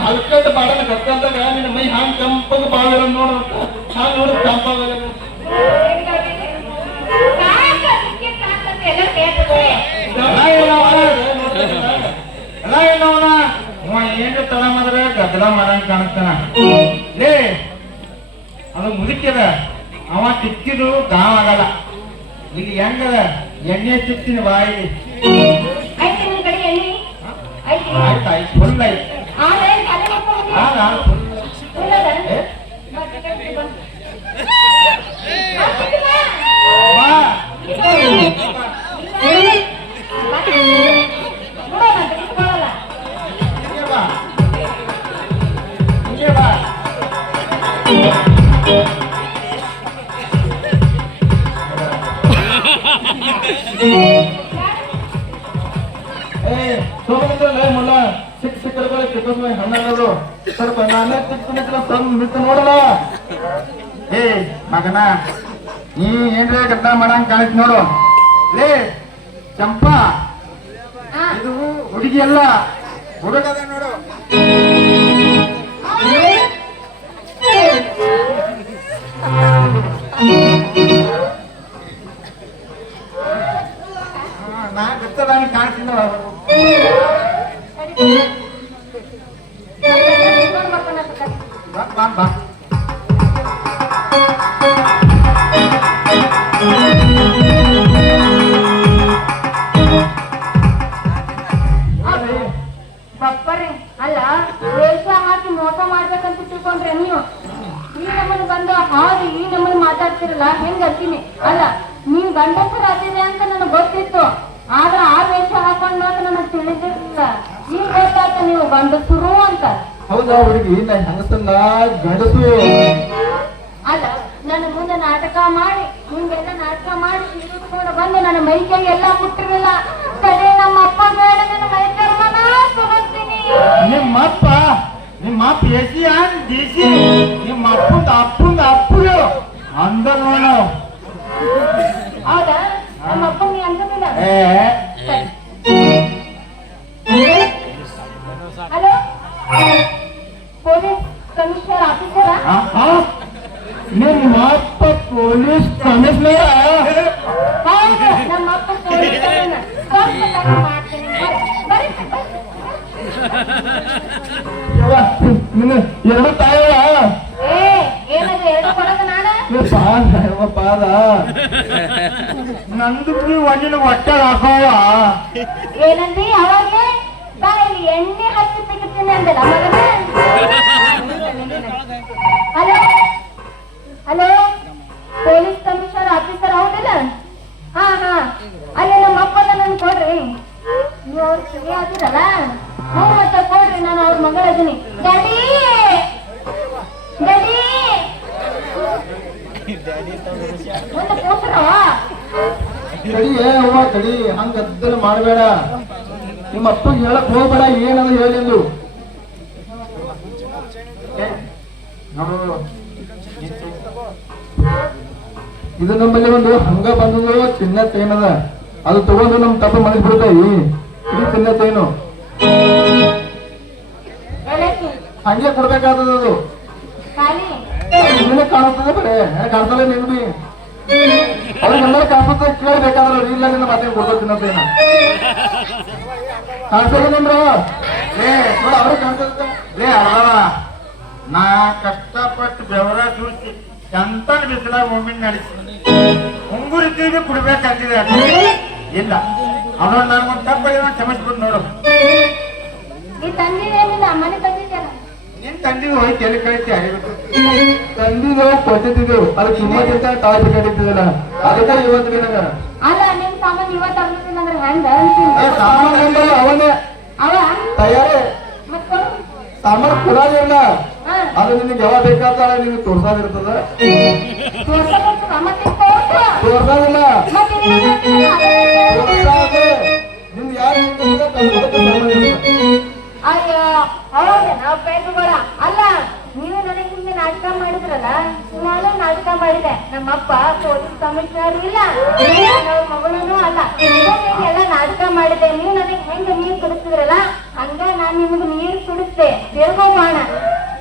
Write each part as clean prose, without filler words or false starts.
ಹಲ್ಕಟ್ಟ ಬಾಡನ ಕರ್ಕೊಂಡಾಗ ನಿನ್ನ ಮೈ ಹಂಗ್ ತಂಪಾಗ ಬಾಳ ನೋಡ ಹಾಂಗ್ ನೋಡ ತಂಪಾಗ ಏನ್ ತಡ ಮಾದ್ರ ಗದ್ದಲ ಮಾಡಂಗ್ ಕಾಣಿಸ್ತಾನ ಲೇ ಅದು ಮುದುಕ್ಯದ ಅವ ತಿಕ್ಕಿದು ಗಾವ್ ಆಗಲ್ಲ ಇಲ್ಲಿ ಹೆಂಗದ ಎಣ್ಣೆ ತಿಕ್ತೀನಿ ಬಾಯಿಲಿ ಆಯ್ತಾಯ್ತು ಫುಲ್ ಆಯ್ತು ಮುಲ್ಲ ಸಿಕ್ ಸಿಕ್ಕರ್ಗಳು ಕಿಕ್ಕಸ್ ಹಣ್ಣು ಸ್ವಲ್ಪ ನಾನೇ ತಿಕ್ಕ ನೋಡಲ್ಲ ಏ ಮಗನ ನೀ ಏನ್ರೇ ಗಡ್ಡ ಮಾಡಂಗ್ ಕಾಣಿಸ್ ನೋಡು ಲೇ ಚಂಪಾ ಇದು ಹುಡುಗಿ ಅಲ್ಲ ಹುಡುಗದ ನೋಡು ನಾ ಗೊತ್ತದ ಕಾಣಿಸ್ತೀನಿ ಬಾ ಬಪ್ಪರಿ ಅಲ್ಲ ವೇಷ ಹಾಕಿ ಮೋಸ ಮಾಡ್ಬೇಕಂತ ತಿಳ್ಕೊಂಡ್ರೆ ನೀವು ಈ ನಮ್ಮನ್ನು ಬಂದು ಹಾಗೆ ಈ ನಮ್ಮನ್ನು ಮಾತಾಡ್ತಿರಲ್ಲ ಹೆಂಗ್ ಅಂತೀನಿ ಅಲ್ಲ ನೀವ್ ಗಂಡಸರ ಅದಿದೆ ಅಂತ ನನಗೆ ಗೊತ್ತಿತ್ತು ಆದ್ರೆ ಆ ವೇಷ ಹಾಕೊಂಡು ಅಂತ ನನಗೆ ತಿಳಿದಿರ್ಲಿಲ್ಲ ಈಗ ಗೊತ್ತಾಯ್ತ ನೀವು ಗಂಡಸರು ಅಂತ ಹೌದಾ ಹುಡುಗಿ ನಾ ಹೆಂಗಸಲ್ಲ ಗಂಡಸು ಅಲ್ಲ ನನ್ನ ಮುಂದೆ ನಾಟಕ ಮಾಡಿ ಹಿಂಗೆಲ್ಲ ನಾಟಕ ಮಾಡಿ ಇಟ್ಕೊಂಡು ಬಂದು ನನ್ನ ಮೈಕೈ ಎಲ್ಲ ಮುಟ್ಟಿರಲಿಲ್ಲ ಕಡೆ ನಮ್ಮ ಅಪ್ಪ ಬೇಡ ನನ್ನ ಮೈ ಕರ್ಮನ ಸುರಿಸ್ತೀನಿ ನಿಮ್ಮ ಅಪ್ಪ ಎಸಿ ದೇಸಿ ನಿಮ್ಮ ಅಪ್ಪಂದ ಅಪ್ಪರು ಅಂದ ನೋಡ ಹೌದಾ ನಮ್ಮ ಅಪ್ಪ ನೀ ಅಂದಿಲ್ಲ ಹಲೋ ಪೊಲೀಸ್ ಕಮಿಷನರ್ ಆಫೀಸರಾ ನಿಮ್ಮ ಅಪ್ಪ ಪೊಲೀಸ್ ಕಮಿಷನರ್ ಹೌದು ನಮ್ಮ ಅಪ್ಪ ಪೊಲೀಸ್ ಎರಡು ತಾಯವ ಏನದು ಎರಡು ಕೊಡೋದು ನಾನು ಪಾದ ನಂದು ಒಂದಿನ ಹೊಟ್ಟೆ ಹಾಕೋವ ಏನಂದಿ ಅವಾಗ್ಲೇ ಬಾಯಲ್ಲಿ ಎಣ್ಣೆ ಹಚ್ಚಿ ತೆಗಿತೀನಿ ಅಂದಲ್ಲ ಮಗನ hello hello police commissioner officer ಹೌದಿಲ್ಲ ಹಾ ಅಲ್ಲಿ ನಮ್ಮ ಅಪ್ಪನ ನನ್ ಕೊಡ್ರಿ ನೀವು ಅವ್ರ ಸರಿ ಆಗಿರಲ್ಲ ಹ್ಞೂ ಮತ್ತೆ ಕೊಡ್ರಿ ನಾನು ಅವ್ರ ಮಗಳ ಇದೀನಿ ಡ್ಯಾಡಿ ಡ್ಯಾಡಿ ಒಂದು ಕೂಸರವ ಕಡಿ ಅವ್ವ ಕಡಿ ಹಂಗ ಗದ್ದಲ ಮಾಡಬೇಡ ನಿಮ್ಮ ಅಪ್ಪಗೆ ಹೇಳಕ್ ಹೋಗ್ಬೇಡ ಏನಂದ್ರೆ ಹೇಳಿಂದು ನೋಡು ಇದು ನಮ್ಮಲ್ಲಿ ಒಂದು ಹಂಗ ಬಂದದು ಚಿನ್ನ ಚೈನದ ಅದು ತಗೊಂಡು ನಮ್ ತಪ್ಪ ಮನೆಗೆ ಬಿಡ್ತಾಯಿ ಇದು ಚಿನ್ನ ಚೈನು ಹಂಗೆ ಕೊಡ್ಬೇಕಾದದು ಅದು ನಿನ್ನೆ ಕಾಣುತ್ತದೆ ಬರೇ ಕಾಣ್ತಲ್ಲ ನಿನ್ ಬಿ ಅವ್ರಿಗೆಲ್ಲ ಕಾಣಿಸುತ್ತೆ ಕೇಳಬೇಕಾದ್ರೆ ಇಲ್ಲ ನಿನ್ನ ಮಾತೇನು ಕೊಡ್ತಾರೆ ಚಿನ್ನ ಚೈನ ಕಾಣಿಸ್ತಾರೇನ್ರ ಲೇ ನೋಡ ಅವ್ರಿಗೆ ಕಾಣಿಸುತ್ತೆ ಲೇ ಅಲ್ಲವ ನಾ ಕಷ್ಟಪಟ್ಟು ಬೆವರ ಸುರಿಸಿ ಎಂತನ ಬಿಸಿಲಾಗ ಒಮ್ಮೆ ನಡೆಸಿ ಉಂಗುರಿ ತಿರುಗಿ ಕುಡ್ಬೇಕಂತಿದೆ ಇಲ್ಲ ಅವನು ನನಗೊಂದು ತಪ್ಪ ಕ್ಷಮಿಸ್ಬಿಟ್ಟು ನೋಡು ನೀನ್ ತಂದಿದ್ದು ಹೋಗಿ ಕೆಲ ಕಳಿಸಿ ಆಗಿಬಿಟ್ಟು ತಂದಿದ್ದು ಕೊಟ್ಟಿದ್ದು ಅದು ಕಿಮ್ಮತ್ತಿಂತ ತಾಯಿ ಕಟ್ಟಿದ್ದಲ್ಲ ಅದಕ್ಕೆ ಇವತ್ತು ನಿನಗ ಅಲ್ಲ ನಿಮ್ ಸಾಮಾನು ಇವತ್ತು ಅಂದ್ರೆ ಹೆಂಗ ಸಾಮಾನು ಅವನೇ ತಯಾರೇ ಸಾಮಾನು ಕೊಡೋದಿಲ್ಲ ಅದು ನಿನಗೆ ಯಾವಾಗ ಬೇಕಾದ ನಿನಗೆ ತೋರ್ಸೋದಿರ್ತದ ತೋರ್ಸೋದಿಲ್ಲ ನಿಮ್ಗೆ ಯಾರು ಅಯ್ಯೋ ಹೌದು ನಾವು ಬೇಕುಗಳ ಅಲ್ಲ ನೀವು ನನಗೆ ಹಿಂಗೆ ನಾಟಕ ಮಾಡಿದ್ರಲ್ಲ ನಾನು ನಾಟಕ ಮಾಡಿದೆ ನಮ್ಮಪ್ಪ ಪೊಲೀಸ್ ಕಮಿಷನರ್ ಇಲ್ಲ ನನ್ನ ಮಗಳೂ ಅಲ್ಲ ಎಲ್ಲ ನಾಟಕ ಮಾಡಿದೆ ನೀವು ನನಗೆ ಹೆಂಗ ನೀರು ಕುಡಿಸಿದ್ರಲ್ಲ ಹಂಗ ನಾನು ನಿಮಗೆ ನೀರು ಕುಡಿಸ್ದೆ ಇಷ್ಟೇ ತಿರ್ಗೋ ಬಾಣ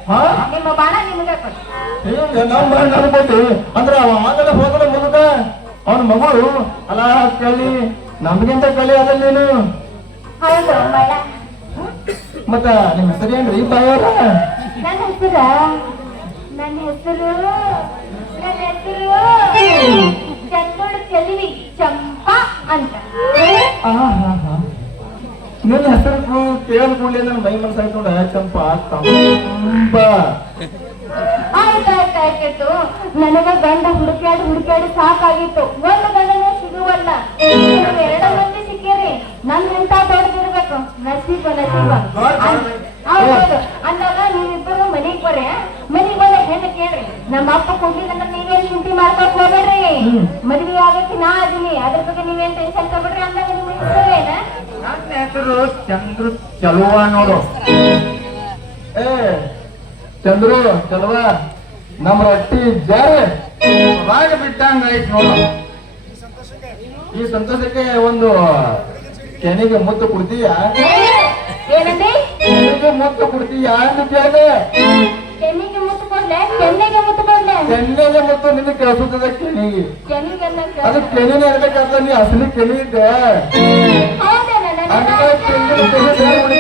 ಹಾ ನಿಮ್ಮ ಬಾಣ ನಿಮಗೆ ಕೊಡಿ. ಹಿಂಗ ನಮ್ಮ ಅನ್ಕೊತಿ ಅಂದ್ರ ಅವ ಆಗಲ್ಲ ಹೋಗಲ್ಲ ಮುದುಕ ಅವನ ಮಗಳು ಅಲ್ಲ ಕಲಿ ನಮ್ಗಿಂತ ಕಲಿ ಅದ ನೀನು ಹೌದು ಬಾಣ. ಮತ್ತ ನಿಮ್ ಹೆಸರು ಏನ್ರಿ ಬಾಯವ್ರ ನನ್ನ ಹೆಸರು ನನ್ನ ಹೆಸರು ಚಂದೋಳು ಚೆಲುವಿ ಚಂಪಾ ಅಂತ. ನಿನ್ನ ಹೆಸರು ಕೇಳ್ಕೊಂಡೆ ನನ್ನ ಮೈ ಮನಸ್ಸಾಯ್ತು ನೋಡ ಚಂಪ ತಂಪ ಆಯ್ತಾಯ್ತಾಯ್ತು. ನನಗ ಗಂಡ ಹುಡುಕ್ಯಾಡಿ ಸಾಕಾಗಿತ್ತು. ಒಂದು ಗಂಡನೇ ಸಿಗುವಲ್ಲ. ನೀವು 2 ಮಂದಿ ಸಿಕ್ಕೇರಿ. ನನ್ ಎಂತ ದೊಡ್ಡದಿರ್ಬೇಕು ನಸೀಬ ಹೌದು. ಅಂದಾಗ ನೀವಿಬ್ಬರು ಮನೆಗ್ ಬರ್ರಿ. ಮನೆಗ್ ಬಂದ ಹೆಣ್ಣು ಕೇಳ್ರಿ. ನಮ್ಮ ಅಪ್ಪ ಕೊಡ್ಲಿಲ್ಲ ನೀವೇನ್ ಚಿಂತೆ ಮಾಡ್ಕೊಕ್ ಹೋಗ್ಬೇಡ್ರಿ. ಮದ್ವೆ ಆಗಕ್ಕೆ ನಾ ಅದೀನಿ. ಅದ್ರ ಬಗ್ಗೆ ನೀವೇನ್ ಟೆನ್ಷನ್ ತಗೊಳ್ರಿ. ಅಂದಾಗ ನಿಮ್ಮ ಹೆಸರೇನ? ನನ್ನ ಹೆಸರು ಚಂದ್ರು ಚಲುವ ನೋಡು. ಏ ಚಂದ್ರು ಚಲವ ನಮ್ಮ ರೊಟ್ಟಿ ಜಾರೆ ಬಾಗ ಬಿಟ್ಟಂಗ ಐತ್ ನೋಡು. ಈ ಸಂತೋಷಕ್ಕೆ ಒಂದು ಕೆನೆಗೆ ಮುತ್ತು ಕೊಡ್ತೀಯ ಏನಂದಿ? ಕೆನೆಗೆ ಮುತ್ತು ಕೊಡ್ತೀಯ ಅಂತ ಕೇಳಿದೆ. ಕೆನ್ನಿಗೆ ಮುತ್ತು ಕೊಡ್ಲೆ? ಕೆನ್ನೆಗೆ ಮುತ್ತು ಕೊಡ್ಲೆ? ಕೆನ್ನೆಗೆ ಮುತ್ತು ನಿನ್ನ ಕೇಳಿಸುತ್ತದೆ ಕೆನೆಗೆ. ಕೆನ್ನಿಗೆ ಅದು ಕೆನೆನೇ ಇರ್ಬೇಕಾದ್ರೆ ನೀ ಅಸಲಿ ಕೆನೆ ಇದ್ದೆ ಹೌದೇನ? ಅದಕ್ಕೆ ಕೆನ್ನೆಗೆ